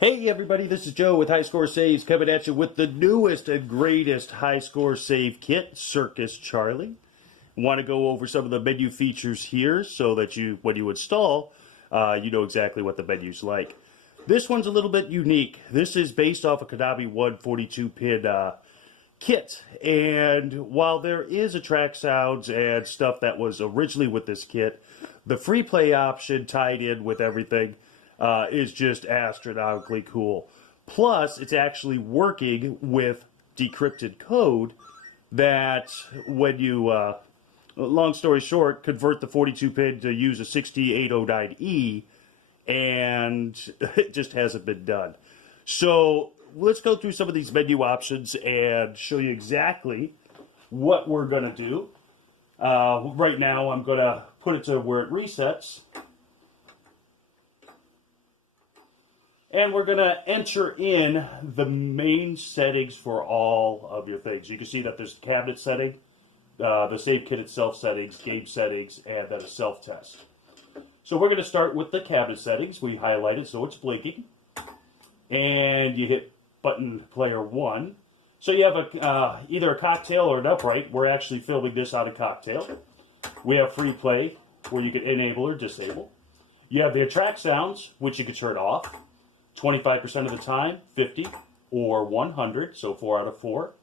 Hey everybody, this is Joe with High Score Saves coming at you with the newest and greatest High Score Save kit, Circus Charlie. Want to go over some of the menu features here so that when you install, you know exactly what the menu's like. This one's a little bit unique. This is based off a Konami 142-pin kit, and while there is a track sounds and stuff that was originally with this kit, the free play option tied in with everything is just astronomically cool. Plus, it's actually working with decrypted code that when you, long story short, convert the 42 pin to use a 60809E, and it just hasn't been done. So let's go through some of these menu options and show you exactly what we're going to do. Right now, I'm going to put it to where it resets. And we're going to enter in the main settings for all of your things. You can see that there's the cabinet setting, the save kit itself settings, game settings, and then a self-test. So we're going to start with the cabinet settings. We highlight it so it's blinking. And you hit button player 1. So you have either a cocktail or an upright. We're actually filming this on a cocktail. We have free play, where you can enable or disable. You have the attract sounds, which you can turn off. 25% of the time, 50 or 100, so 4 out of 4.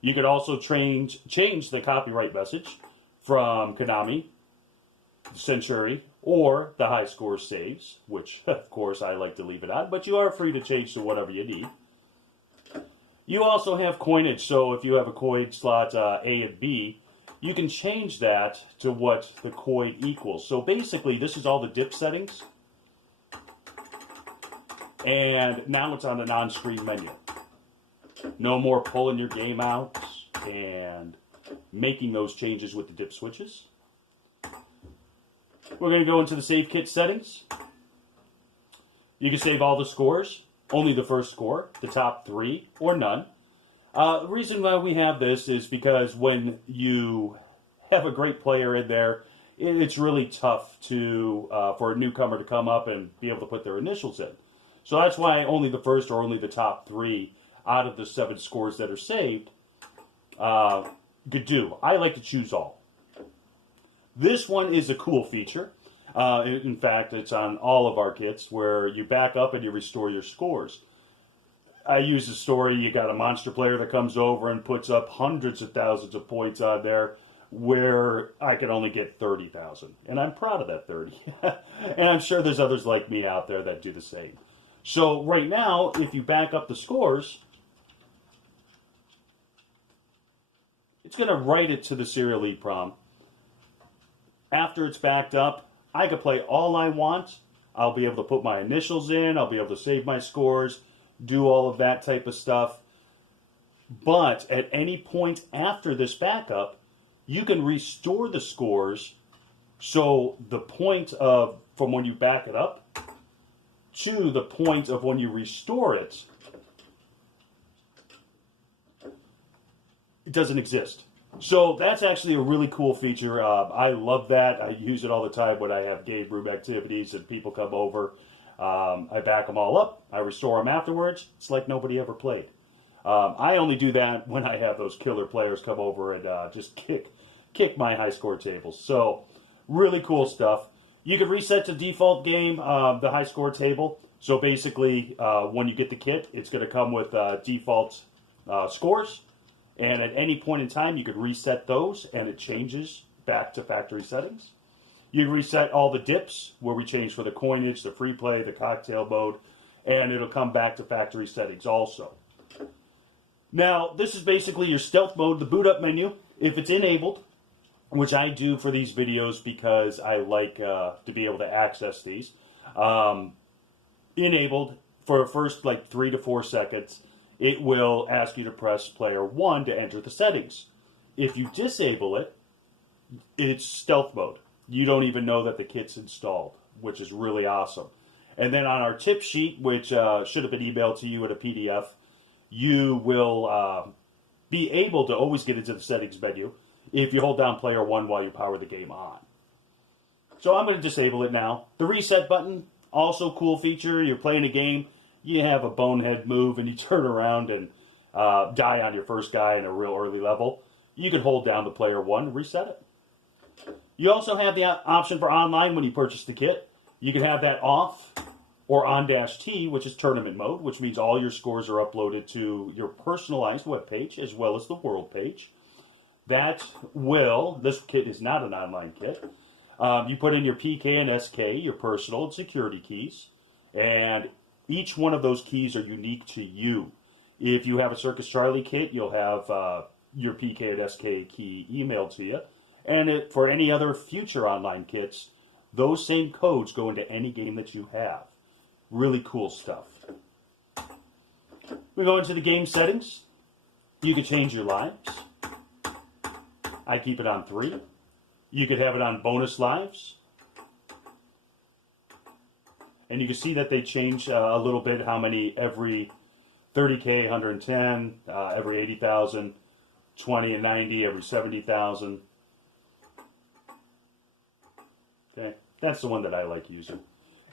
You could also change the copyright message from Konami, Century, or the high score saves, which of course I like to leave it on, but you are free to change to whatever you need. You also have coinage, so if you have a coin slot A and B, you can change that to what the coin equals. So basically, this is all the dip settings. And now it's on the non-screen menu. No more pulling your game out and making those changes with the dip switches. We're going to go into the save kit settings. You can save all the scores, only the first score, the top 3, or none. The reason why we have this is because when you have a great player in there, it's really tough for a newcomer to come up and be able to put their initials in. So that's why only the first or only the top 3 out of the 7 scores that are saved could do. I like to choose all. This one is a cool feature. In fact, it's on all of our kits where you back up and you restore your scores. I use the story, you got a monster player that comes over and puts up hundreds of thousands of points on there where I can only get 30,000. And I'm proud of that 30. And I'm sure there's others like me out there that do the same. So right now, if you back up the scores, it's going to write it to the serial EEPROM. After it's backed up, I can play all I want. I'll be able to put my initials in. I'll be able to save my scores, do all of that type of stuff. But at any point after this backup, you can restore the scores. So the point of from when you back it up to the point of when you restore it, it doesn't exist. So that's actually a really cool feature. I love that. I use it all the time when I have game room activities and people come over. I back them all up. I restore them afterwards. It's like nobody ever played. I only do that when I have those killer players come over and just kick my high score tables. So really cool stuff. You can reset to default game, the high score table. So basically, when you get the kit, it's going to come with default scores. And at any point in time, you could reset those, and it changes back to factory settings. You can reset all the dips, where we change for the coinage, the free play, the cocktail mode, and it'll come back to factory settings also. Now, this is basically your stealth mode, the boot up menu. If it's enabled, which I do for these videos because I like to be able to access these. Enabled for the first like 3 to 4 seconds, it will ask you to press player 1 to enter the settings. If you disable it, it's stealth mode. You don't even know that the kit's installed, which is really awesome. And then on our tip sheet, which should have been emailed to you in a PDF, you will be able to always get into the settings menu if you hold down player 1 while you power the game on. So I'm going to disable it now. The reset button, also cool feature. You're playing a game, you have a bonehead move and you turn around and die on your first guy in a real early level, you can hold down the player 1 and reset it. You also have the option for online when you purchase the kit. You can have that off or on -T, which is tournament mode, which means all your scores are uploaded to your personalized web page as well as the world page. This kit is not an online kit. You put in your PK and SK, your personal and security keys, and each one of those keys are unique to you. If you have a Circus Charlie kit, you'll have your PK and SK key emailed to you. And for any other future online kits, those same codes go into any game that you have. Really cool stuff. We go into the game settings. You can change your lives. I keep it on 3. You could have it on bonus lives. And you can see that they change a little bit how many every 30K, 110, every 80,000, 20 and 90, every 70,000. Okay, that's the one that I like using.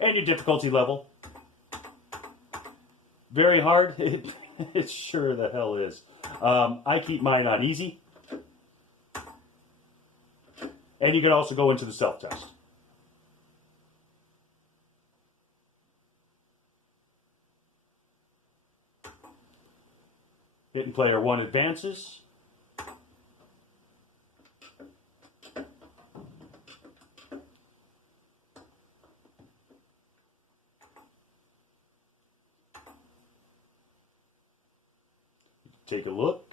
And your difficulty level. Very hard? It sure the hell is. I keep mine on easy. And you can also go into the self-test. Hitting player 1 advances. Take a look.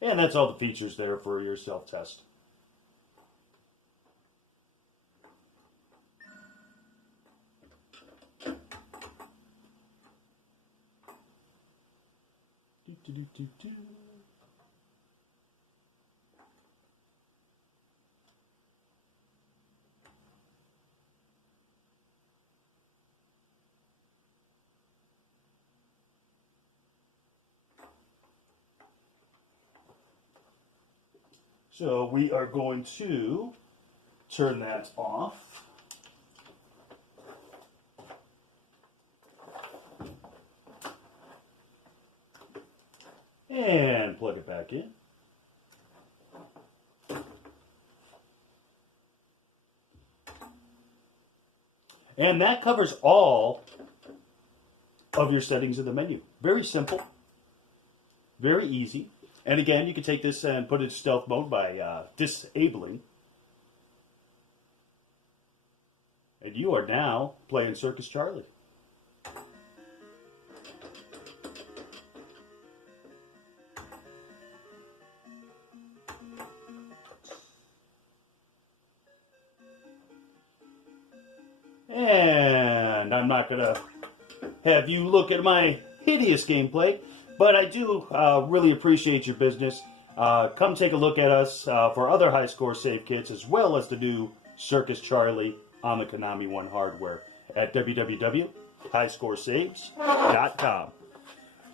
And that's all the features there for your self-test. So we are going to turn that off. And plug it back in. And that covers all of your settings in the menu. Very simple. Very easy. And again, you can take this and put it in stealth mode by disabling. And you are now playing Circus Charlie. And I'm not going to have you look at my hideous gameplay, but I do really appreciate your business. Come take a look at us for other high score save kits, as well as the new Circus Charlie on the Konami One hardware at www.highscoresaves.com.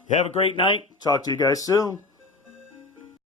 Have a great night. Talk to you guys soon.